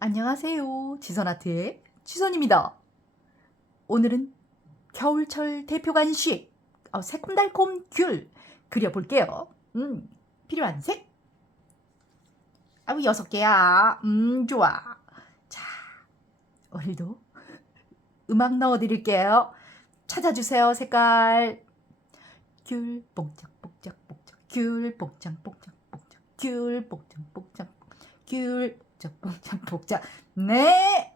안녕하세요. 지선아트의 지선입니다. 오늘은 겨울철 대표 간식 어, 새콤달콤 귤 그려볼게요. 음, 필요한 색? 아우 여섯 개야. 음, 좋아. 자, 오늘도 음악 넣어드릴게요. 찾아주세요, 색깔. 귤 뽕짝뽕짝뽕짝 귤 뽕짝뽕짝뽕짝 귤 뽕짝뽕짝 귤 뽕짝뽕짝뽕짝 네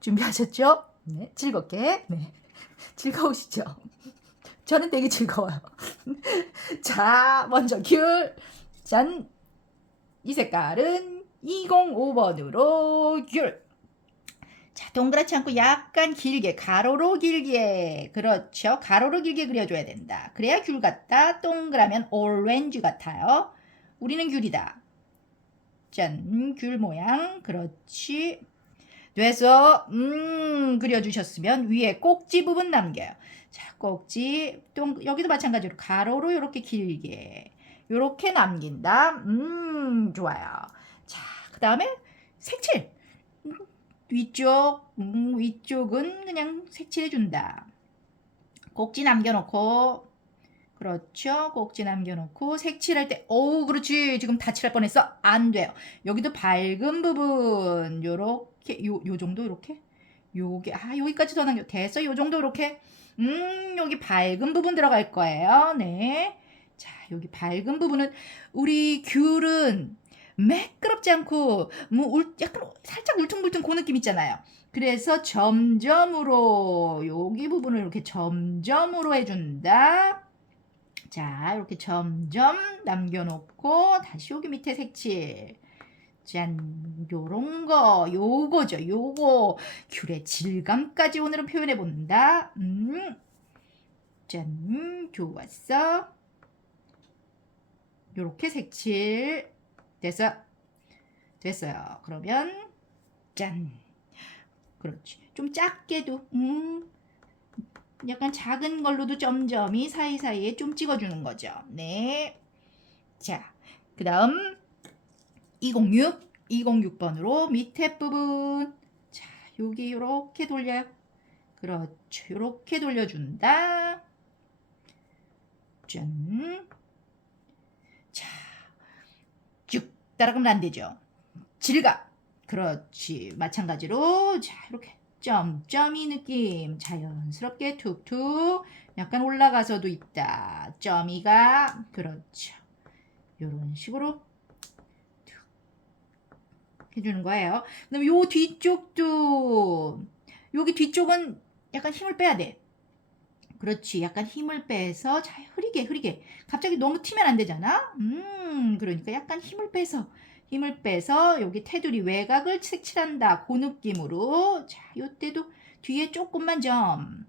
준비하셨죠? 네 즐겁게 네 즐거우시죠? 저는 되게 즐거워요. 자 먼저 귤짠 이 색깔은 205번으로 귤 자, 동그랗지 않고 약간 길게, 가로로 길게. 그렇죠. 가로로 길게 그려줘야 된다. 그래야 귤 같다. 동그라면 오렌지 같아요. 우리는 귤이다. 짠, 귤 모양. 그렇지. 돼서, 음, 그려주셨으면 위에 꼭지 부분 남겨요. 자, 꼭지. 동, 여기도 마찬가지로 가로로 이렇게 길게. 이렇게 남긴다. 음, 좋아요. 자, 그 다음에 색칠. 위쪽, 음, 위쪽은 그냥 색칠해준다. 꼭지 남겨놓고, 그렇죠. 꼭지 남겨놓고, 색칠할 때, 어우, 그렇지. 지금 다 칠할 뻔했어. 안 돼요. 여기도 밝은 부분, 요렇게, 요, 요 정도, 요렇게. 요게, 아, 여기까지 더 남겨. 됐어. 요 정도, 요렇게. 음, 여기 밝은 부분 들어갈 거예요. 네. 자, 여기 밝은 부분은, 우리 귤은, 매끄럽지 않고 뭐 울, 약간 살짝 울퉁불퉁 그 느낌 있잖아요. 그래서 점점으로 여기 부분을 이렇게 점점으로 해준다. 자 이렇게 점점 남겨놓고 다시 여기 밑에 색칠. 짠 요런 거 요거죠 요거 귤의 질감까지 오늘은 표현해 본다. 음. 짠 좋았어. 요렇게 색칠 됐어. 됐어요. 그러면 짠. 그렇지. 좀 작게도 음 약간 작은 걸로도 점점이 사이사이에 좀 찍어주는 거죠. 네. 자, 그 다음 206, 206번으로 밑에 부분. 자, 여기 이렇게 돌려요. 그렇죠. 이렇게 돌려준다. 짠. 자, 쭉 따라가면 안 되죠. 질감. 그렇지. 마찬가지로 자 이렇게 점 점이 느낌 자연스럽게 툭툭 약간 올라가서도 있다. 점이가 그렇죠. 이런 식으로 툭 해주는 거예요. 그다음 요 뒤쪽도 여기 뒤쪽은 약간 힘을 빼야 돼. 그렇지. 약간 힘을 빼서 자 흐리게 흐리게. 갑자기 너무 튀면 안 되잖아. 음, 그러니까 약간 힘을 빼서 힘을 빼서 여기 테두리 외곽을 색칠한다. 그 느낌으로. 자, 요때도 뒤에 조금만 점.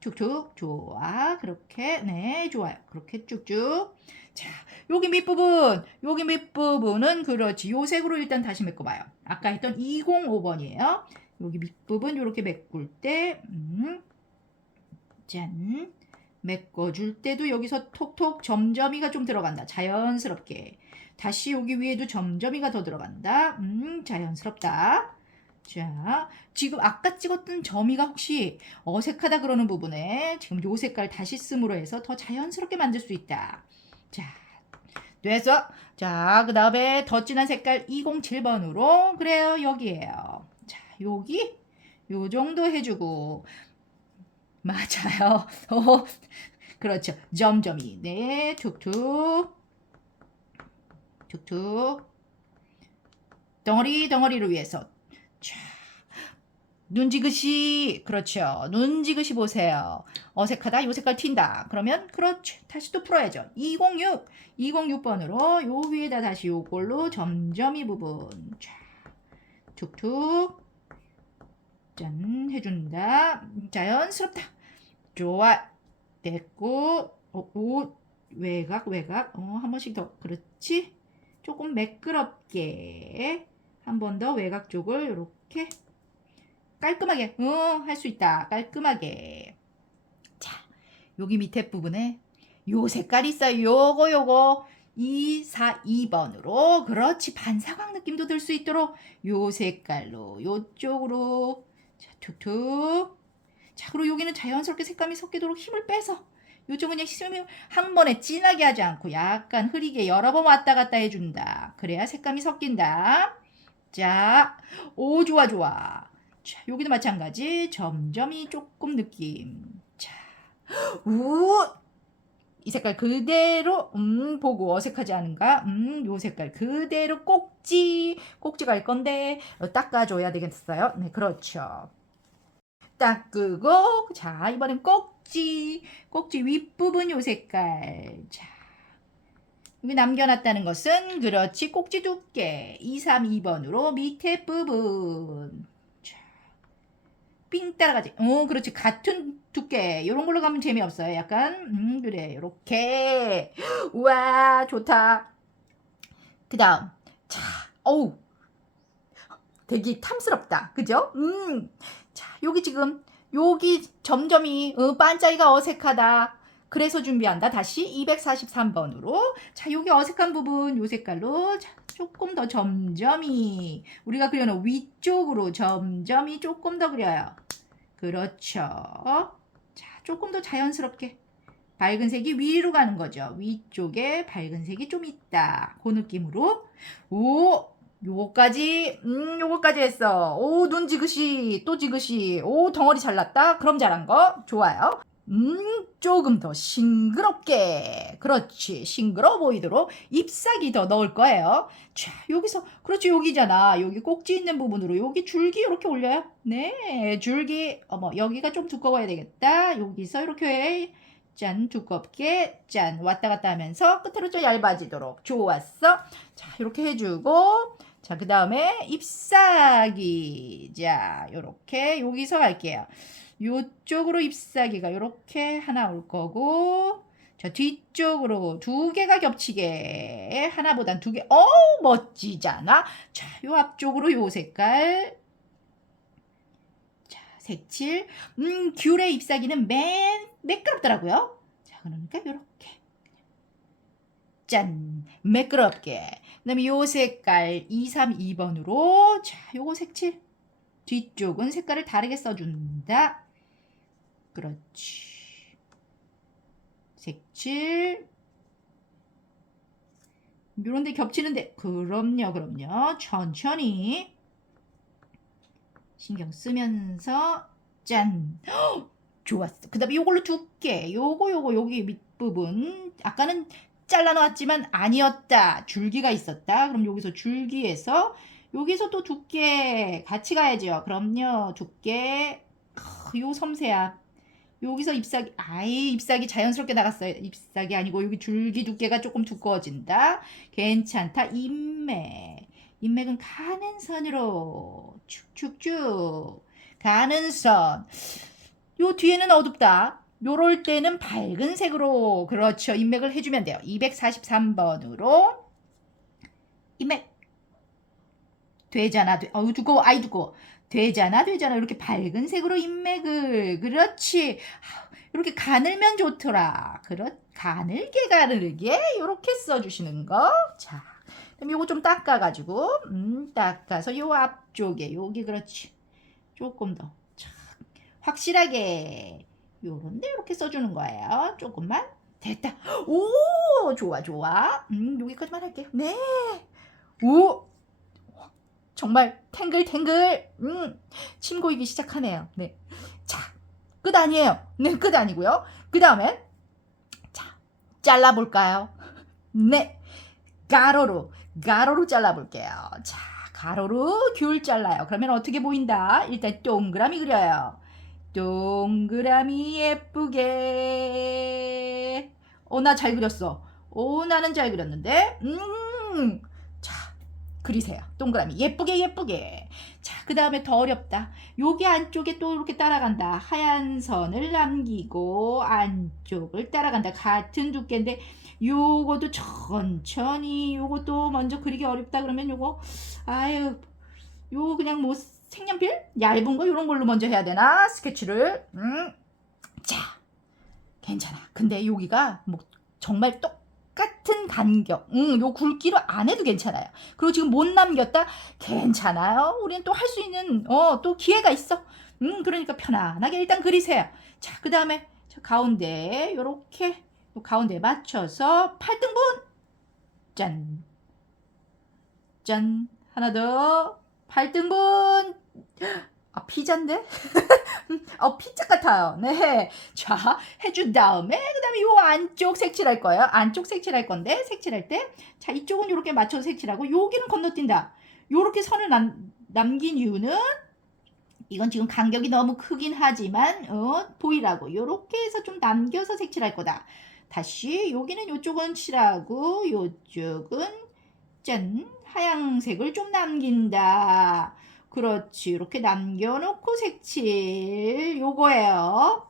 툭툭. 좋아. 그렇게. 네, 좋아요. 그렇게 쭉쭉. 자, 여기 밑부분. 여기 밑부분은 그렇지. 요 색으로 일단 다시 메꿔봐요. 아까 했던 205번이에요. 여기 밑부분 이렇게 메꿀 때, 음, 짠. 메꿔줄 때도 여기서 톡톡 점점이가 좀 들어간다. 자연스럽게. 다시 여기 위에도 점점이가 더 들어간다. 음, 자연스럽다. 자, 지금 아까 찍었던 점이가 혹시 어색하다 그러는 부분에 지금 요 색깔 다시 씀으로 해서 더 자연스럽게 만들 수 있다. 자, 돼서 자, 그 다음에 더 진한 색깔 207번으로 그래요. 여기에요. 자, 여기 요 정도 해주고 맞아요. 어, 그렇죠. 점점이. 네, 툭툭. 툭툭. 덩어리 덩어리를 위해서. 자, 눈 지그시. 그렇죠. 눈 지그시 보세요. 어색하다. 요 색깔 튄다. 그러면 그렇죠. 다시 또 풀어야죠. 206. 206번으로 요 위에다 다시 요걸로 점점 이 부분. 자, 툭툭. 짠 해준다. 자연스럽다. 좋아. 됐고. 어, 오, 외곽, 외곽. 어, 한 번씩 더. 그렇지. 조금 매끄럽게. 한 번 더 외곽 쪽을 이렇게 깔끔하게. 어, 할수 있다. 깔끔하게. 자, 여기 밑에 부분에 요 색깔 있어요. 요거, 요거. 2, 4, 2번으로 그렇지 반사광 느낌도 들 수 있도록 요 색깔로 요쪽으로 자 툭툭 자 그리고 여기는 자연스럽게 색감이 섞이도록 힘을 빼서 요쪽은 그냥 힘을 한 번에 진하게 하지 않고 약간 흐리게 여러 번 왔다 갔다 해준다 그래야 색감이 섞인다 자 오 좋아 좋아 자 여기도 마찬가지 점점이 조금 느낌 자 우 이 색깔 그대로 음 보고 어색하지 않은가? 음 요 색깔 그대로 꼭지 꼭지가 할 건데 어, 닦아줘야 되겠어요. 네 그렇죠. 닦고 자 이번엔 꼭지. 꼭지 윗부분 요 색깔. 자 여기 남겨놨다는 것은 그렇지. 꼭지 두께. 2, 3, 2번으로 밑에 부분. 자, 삥 따라가지. 어 그렇지. 같은 두께. 이런 걸로 가면 재미없어요. 약간 음 그래. 요렇게. 우와 좋다. 그 다음. 자 어우. 되게 탐스럽다. 그죠? 음 자 여기 지금 여기 점점이 어, 반짝이가 어색하다. 그래서 준비한다. 다시 243번으로. 자 여기 어색한 부분 요 색깔로. 자, 조금 더 점점이. 우리가 그려놓은 위쪽으로 점점이 조금 더 그려요. 그렇죠. 자 조금 더 자연스럽게. 밝은 색이 위로 가는 거죠. 위쪽에 밝은 색이 좀 있다. 그 느낌으로. 오 요거까지 음 요거까지 했어. 오 눈 지그시 또 지그시. 오 덩어리 잘났다. 그럼 잘한 거? 좋아요. 음 조금 더 싱그럽게. 그렇지. 싱그러워 보이도록 잎사귀 더 넣을 거예요. 자 여기서 그렇지 여기잖아. 여기 꼭지 있는 부분으로 여기 줄기 이렇게 올려요. 네 줄기. 어머 여기가 좀 두꺼워야 되겠다. 여기서 이렇게 짠 두껍게. 짠 왔다 갔다 하면서 끝으로 좀 얇아지도록. 좋았어. 자 이렇게 해주고 자 그 다음에 잎사귀 자 요렇게 여기서 갈게요 요쪽으로 잎사귀가 요렇게 하나 올 거고 자 뒤쪽으로 두 개가 겹치게 하나보단 두 개. 어 멋지잖아. 자 요 앞쪽으로 요 색깔. 자 색칠. 음 귤의 잎사귀는 맨 매끄럽더라고요. 자 그러니까 요렇게. 짠 매끄럽게. 그다음에 요 색깔 2, 3, 2번으로 자 요거 색칠. 뒤쪽은 색깔을 다르게 써준다. 그렇지. 색칠. 요런데 겹치는데 그럼요 그럼요 천천히 신경 쓰면서 짠 헉, 좋았어 그 다음에 요걸로 두께 요거 요거 여기 밑부분 아까는 잘라놓았지만 아니었다. 줄기가 있었다. 그럼 여기서 줄기에서 여기서 또 두께 같이 가야죠 그럼요. 두께 크, 요 섬세함. 여기서 잎사귀 아예 잎사귀 자연스럽게 나갔어요. 잎사귀 아니고 여기 줄기 두께가 조금 두꺼워진다. 괜찮다. 인맥. 인맥은 가는 선으로. 축축축. 가는 선 요 뒤에는 어둡다 요럴 때는 밝은 색으로 그렇죠. 인맥을 해주면 돼요. 243번으로 인맥. 되잖아. 돼. 어우 두꺼워. 아이 두꺼워. 되잖아 되잖아. 이렇게 밝은 색으로 인맥을. 그렇지. 이렇게 가늘면 좋더라. 그렇 가늘게 가늘게. 이렇게 써주시는 거 자 그럼 요거 좀 닦아가지고 음 닦아서 요 앞쪽에 여기 그렇지. 조금 더. 자, 확실하게 요런데 이렇게 써주는 거예요 조금만 됐다 오 좋아 좋아 음 여기까지만 할게요 네 오 정말 탱글탱글 음, 침 고이기 시작하네요. 네. 자, 끝 아니에요. 네, 끝 아니고요. 그 다음에 자, 잘라볼까요? 네, 가로로 가로로 잘라볼게요. 자, 가로로 귤 잘라요. 그러면 어떻게 보인다? 일단 동그라미 그려요. 동그라미 예쁘게. 어, 나 잘 그렸어. 오, 나는 잘 그렸는데. 음, 그리세요. 동그라미 예쁘게 예쁘게. 자, 그 다음에 더 어렵다. 여기 안쪽에 또 이렇게 따라간다. 하얀 선을 남기고 안쪽을 따라간다. 같은 두께인데 요것도 천천히 요것도 먼저 그리기 어렵다 그러면 요거 아유 요 그냥 뭐 색연필 얇은 거 요런 걸로 먼저 해야 되나 스케치를 음. 자 괜찮아 근데 여기가 뭐 정말 똑 똑같은 간격. 음, 요 굵기로 안 해도 괜찮아요. 그리고 지금 못 남겼다? 괜찮아요. 우리는 또 할 수 있는, 어, 또 기회가 있어. 음, 그러니까 편안하게 일단 그리세요. 자, 그 다음에 저 가운데, 요렇게, 요 가운데 맞춰서 8등분! 짠. 짠. 하나 더. 8등분! 아, 피자인데? 어, 피자 같아요. 네. 자, 해준 다음에, 그 다음에 요 안쪽 색칠할 거예요. 안쪽 색칠할 건데, 색칠할 때, 자, 이쪽은 이렇게 맞춰서 색칠하고, 여기는 건너뛴다. 요렇게 선을 남, 남긴 이유는, 이건 지금 간격이 너무 크긴 하지만, 어, 보이라고. 요렇게 해서 좀 남겨서 색칠할 거다. 다시, 여기는 요쪽은 칠하고, 요쪽은, 짠, 하양색을 좀 남긴다. 그렇지. 이렇게 남겨놓고 색칠. 요거예요.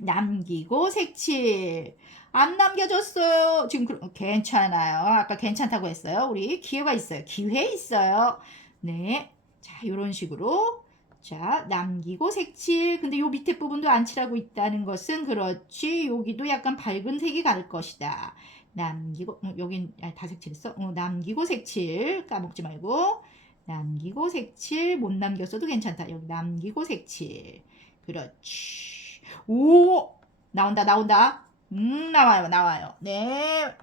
남기고 색칠. 안 남겨졌어요. 지금 그, 괜찮아요. 아까 괜찮다고 했어요. 우리 기회가 있어요. 기회 있어요. 네. 자, 요런 식으로. 자, 남기고 색칠. 근데 요 밑에 부분도 안 칠하고 있다는 것은 그렇지. 여기도 약간 밝은 색이 갈 것이다. 남기고, 어, 여긴 아, 다 색칠했어. 어, 남기고 색칠. 까먹지 말고. 남기고 색칠 못 남겼어도 괜찮다. 여기 남기고 색칠. 그렇지. 오 나온다 나온다. 음 나와요 나와요. 네.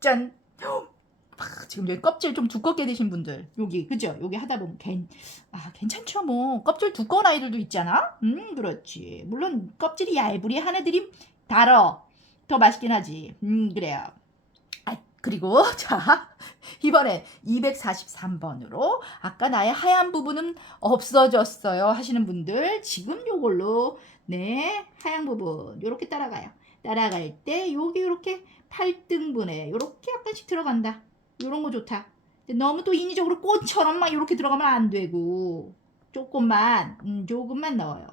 짠. 아, 지금 여기 껍질 좀 두껍게 되신 분들 여기 그죠? 여기 하다 보면 괜, 아 괜찮죠 뭐 껍질 두꺼운 아이들도 있잖아. 음 그렇지. 물론 껍질이 얇으리 한 애들이 달어 더 맛있긴 하지. 음 그래요. 아 그리고 자 이번에 243번으로 아까 나의 하얀 부분은 없어졌어요 하시는 분들 지금 요걸로. 네 하얀 부분 요렇게 따라가요. 따라갈 때 요기 요렇게 8등분에 요렇게 약간씩 들어간다. 요런 거 좋다. 근데 너무 또 인위적으로 꽃처럼 막 요렇게 들어가면 안 되고. 조금만 음, 조금만 넣어요.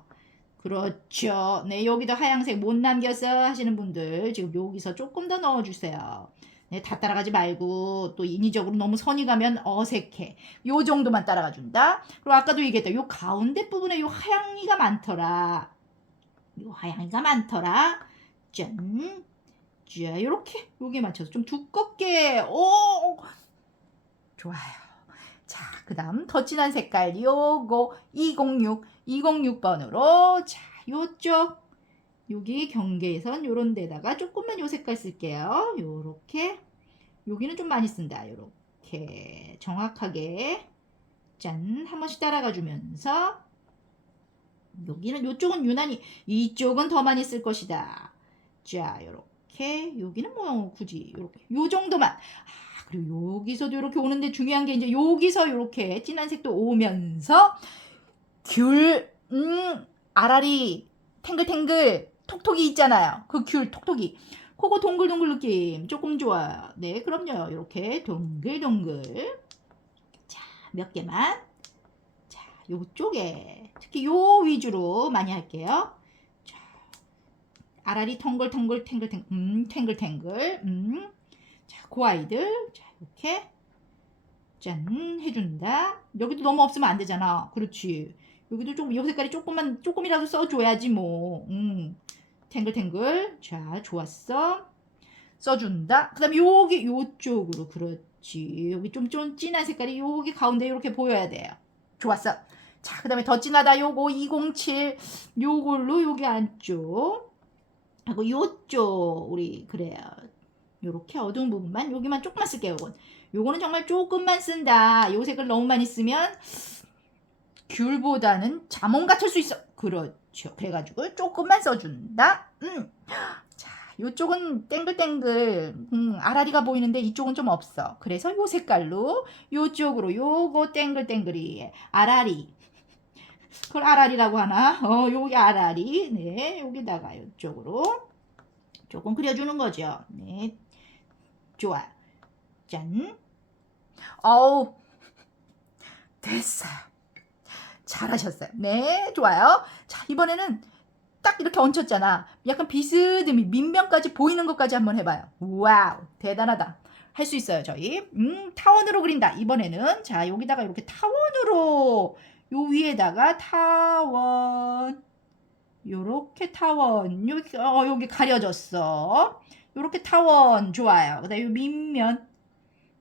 그렇죠. 네 여기도 하얀색 못 남겼어 하시는 분들 지금 여기서 조금 더 넣어주세요. 네, 다 따라가지 말고 또 인위적으로 너무 선이 가면 어색해. 요 정도만 따라가 준다. 그리고 아까도 얘기했다. 요 가운데 부분에 요 하양이가 많더라. 요 하양이가 많더라. 짠. 자, 요렇게 여기에 맞춰서 좀 두껍게. 오! 좋아요. 자, 그다음 더 진한 색깔 요거 206 206번으로 자, 요쪽 여기 경계선 요런 데다가 조금만 요 색깔 쓸게요. 요렇게. 여기는 좀 많이 쓴다. 요렇게. 정확하게. 짠. 한 번씩 따라가 주면서. 여기는 요쪽은 유난히 이쪽은 더 많이 쓸 것이다. 자 요렇게. 여기는 뭐 굳이 요렇게. 요 정도만. 아, 그리고 여기서도 이렇게 오는데 중요한 게 이제 여기서 이렇게 진한 색도 오면서 귤, 음, 아라리, 탱글탱글, 톡톡이 있잖아요. 그 귤, 톡톡이. 그거 동글동글 느낌 조금 좋아요. 네, 그럼요. 이렇게 동글동글. 자, 몇 개만. 자, 요쪽에 특히 요 위주로 많이 할게요. 자, 아라리 텅글텅글 탱글탱글 음, 탱글탱글. 음. 자, 그 아이들. 자, 이렇게 짠 해준다. 여기도 너무 없으면 안 되잖아. 그렇지. 여기도 좀, 이 색깔이 조금만, 조금이라도 써줘야지, 뭐. 음. 탱글탱글. 자, 좋았어. 써준다. 그 다음에 여기, 요쪽으로. 그렇지. 여기 좀, 좀 진한 색깔이 여기 가운데 이렇게 보여야 돼요. 좋았어. 자, 그 다음에 더 진하다. 요거 207. 요걸로 여기 안쪽. 하고 요쪽. 우리, 그래요. 요렇게 어두운 부분만, 여기만 조금만 쓸게요, 요건. 요거는 정말 조금만 쓴다. 요 색을 너무 많이 쓰면 귤보다는 자몽 같을 수 있어. 그렇죠. 그래가지고 조금만 써준다. 음. 자, 요쪽은 땡글땡글 음, 아라리가 보이는데 이쪽은 좀 없어. 그래서 요 색깔로 요쪽으로 요거 땡글땡글이 아라리. 그걸 아라리라고 하나? 어, 요게 아라리. 네, 여기다가 요쪽으로 조금 그려주는 거죠. 네, 좋아. 짠. 어우, 됐어요. 잘하셨어요. 네, 좋아요. 자, 이번에는 딱 이렇게 얹혔잖아. 약간 비스듬히 밑면까지 보이는 것까지 한번 해봐요. 와우, 대단하다. 할 수 있어요, 저희. 음, 타원으로 그린다. 이번에는 자, 여기다가 이렇게 타원으로 요 위에다가 타원 요렇게 타원 여기 어, 여기 가려졌어. 요렇게 타원 좋아요. 그다음에 요 밑면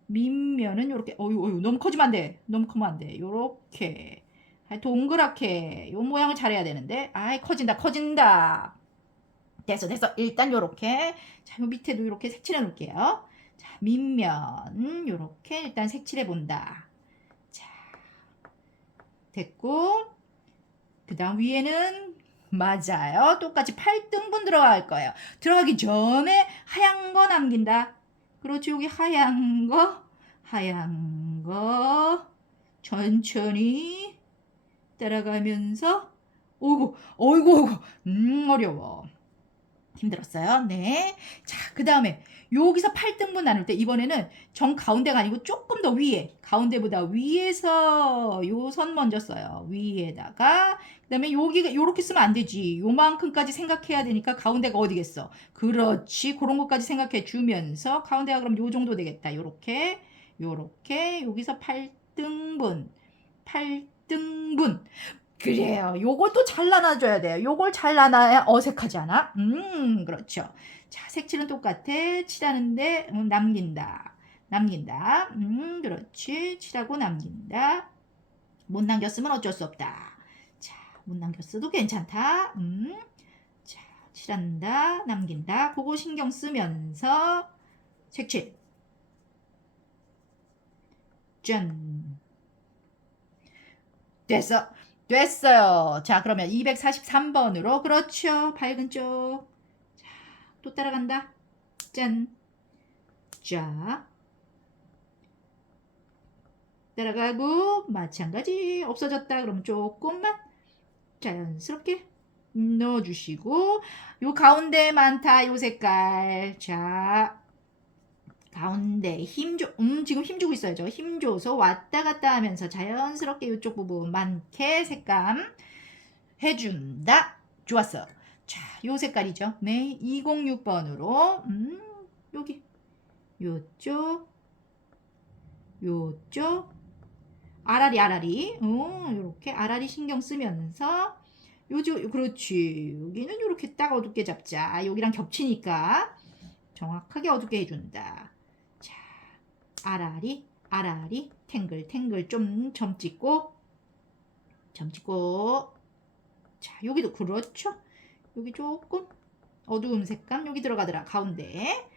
밑면은 요렇게 어유 어유 너무 커지면 안 돼. 너무 크면 안 돼. 요렇게 동그랗게 요 모양을 잘해야 되는데 아이 커진다 커진다. 됐어 됐어. 일단 요렇게 자, 요 밑에도 요렇게 색칠해 놓을게요. 자, 밑면 요렇게 일단 색칠해 본다. 자. 됐고 그 다음 위에는 맞아요. 똑같이 8등분 들어갈 거예요. 들어가기 전에 하얀 거 남긴다. 그렇지 여기 하얀 거 하얀 거 천천히 따라가면서 오이고 어이구 어이구. 음 어려워. 힘들었어요. 네. 자그 다음에 여기서 8등분 나눌 때 이번에는 정 가운데가 아니고 조금 더 위에 가운데보다 위에서 요 선 먼저 써요. 위에다가. 그 다음에 여기가 요렇게 쓰면 안 되지. 요만큼까지 생각해야 되니까 가운데가 어디겠어? 그렇지. 그런 것까지 생각해 주면서 가운데가 그럼 요 정도 되겠다. 요렇게 요렇게. 여기서 8등분. 8 등분. 그래요. 요것도 잘 나눠줘야 돼요. 요걸 잘 나눠야 어색하지 않아? 음 그렇죠. 자 색칠은 똑같아. 칠하는데 음, 남긴다. 남긴다. 음 그렇지. 칠하고 남긴다. 못 남겼으면 어쩔 수 없다. 자 못 남겼어도 괜찮다. 음 자, 칠한다, 남긴다. 그거 신경 쓰면서 색칠. 짠. 됐어. 됐어요. 자, 그러면 243번으로 그렇죠. 밝은 쪽. 자, 또 따라간다. 짠. 자. 따라가고 마찬가지 없어졌다. 그럼 조금만 자연스럽게 넣어주시고 요 가운데 많다 요 색깔 자 가운데 힘줘 음 지금 힘주고 있어야죠. 힘 줘서 왔다 갔다 하면서 자연스럽게 이쪽 부분 많게 색감 해준다. 좋았어. 자요 색깔이죠. 네 206번으로 음 여기. 요쪽 요쪽. 아라리 아라리. 어 요렇게 아라리 신경 쓰면서 요즘 그렇지. 여기는 이렇게 딱 어둡게 잡자. 여기랑 겹치니까 정확하게 어둡게 해준다. 자 아라리 아라리 탱글 탱글 좀 점 찍고 점 찍고. 자 여기도 그렇죠? 여기 조금 어두운 색감 여기 들어가더라 가운데.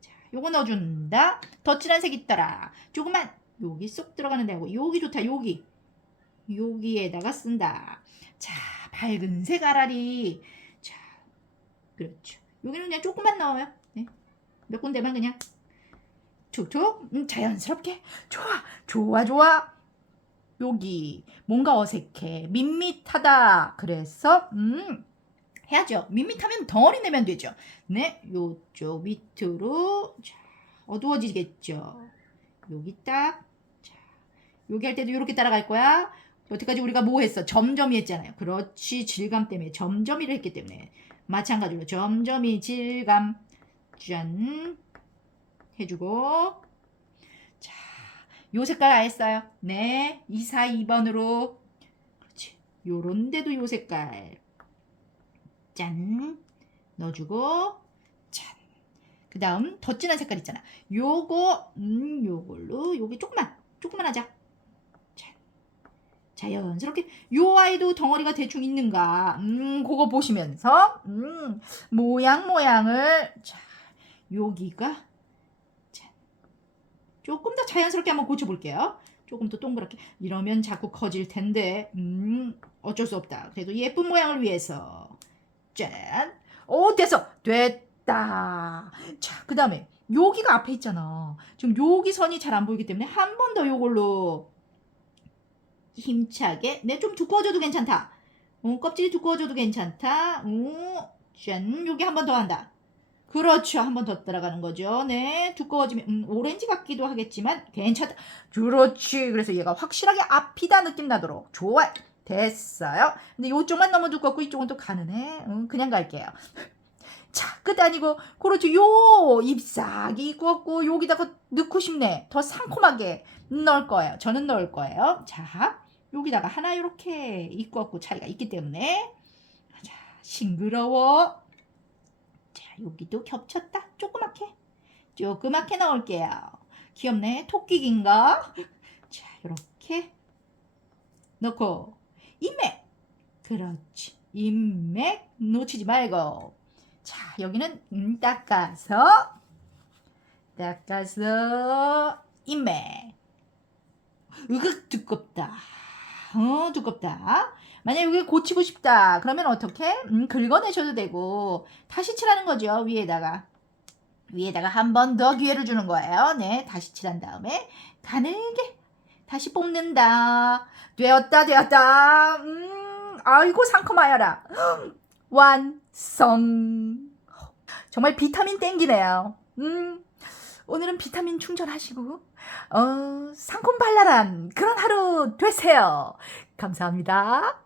자 요거 넣어준다. 더 진한 색 있더라. 조금만. 여기 쏙 들어가는 데하고 여기 좋다 여기. 여기에다가 쓴다. 자 밝은색 아라리. 자, 그렇죠. 여기는 그냥 조금만 넣어요. 네. 몇 군데만 그냥 툭툭? 음, 자연스럽게? 좋아 좋아 좋아. 여기 뭔가 어색해. 밋밋하다. 그래서 음 해야죠. 밋밋하면 덩어리 내면 되죠. 네 요쪽 밑으로. 자, 어두워지겠죠. 여기 딱. 자, 여기 할 때도 이렇게 따라갈 거야. 여태까지 우리가 뭐 했어? 점점이 했잖아요. 그렇지. 질감 때문에 점점이를 했기 때문에. 마찬가지로 점점이 질감. 짠 해주고 자, 요 색깔 알았어요. 네. 2, 4, 2번으로 그렇지. 요런 데도 요 색깔 짠 넣어주고 짠. 그 다음 더 진한 색깔 있잖아. 요거 음 요걸로 여기 조금만 조금만 하자. 자연스럽게 요 아이도 덩어리가 대충 있는가 음 그거 보시면서 음 모양 모양을 자 여기가 자, 조금 더 자연스럽게 한번 고쳐볼게요. 조금 더 동그랗게. 이러면 자꾸 커질 텐데 음 어쩔 수 없다. 그래도 예쁜 모양을 위해서. 짠 오 됐어. 됐다. 자 그 다음에 여기가 앞에 있잖아. 지금 여기 선이 잘 안 보이기 때문에 한 번더 요걸로 힘차게 네좀 두꺼워져도 괜찮다. 어, 껍질이 두꺼워져도 괜찮다. 오, 짠. 여기 한 번 더 한다 그렇죠. 한 번 더 따라가는 거죠. 네. 두꺼워지면 음, 오렌지 같기도 하겠지만 괜찮다. 그렇지. 그래서 얘가 확실하게 앞이다 느낌 나도록. 좋아 됐어요. 근데 이쪽만 너무 두껍고 이쪽은 또 가능해. 음, 그냥 갈게요. 자, 끝 아니고, 그렇죠. 요 잎사귀 있고, 여기다가 넣고 싶네. 더 상콤하게 넣을 거예요. 저는 넣을 거예요. 자, 여기다가 하나 이렇게 있고 없고 차이가 있기 때문에. 자, 싱그러워. 자, 여기도 겹쳤다. 조그맣게. 조그맣게 넣을게요. 귀엽네. 토끼긴가? 자, 이렇게 넣고 인맥. 그렇지. 인맥 놓치지 말고. 자, 여기는 음, 닦아서 닦아서 인맥. 으극 두껍다. 어, 두껍다. 만약 여기 고치고 싶다. 그러면 어떻게? 음, 긁어내셔도 되고 다시 칠하는 거죠. 위에다가. 위에다가 한 번 더 기회를 주는 거예요. 네, 다시 칠한 다음에 가늘게 다시 뽑는다. 되었다, 되었다. 음, 아이고 상큼하여라. 완성. 정말 비타민 땡기네요. 음, 오늘은 비타민 충전하시고, 어, 상콤발랄한 그런 하루 되세요. 감사합니다.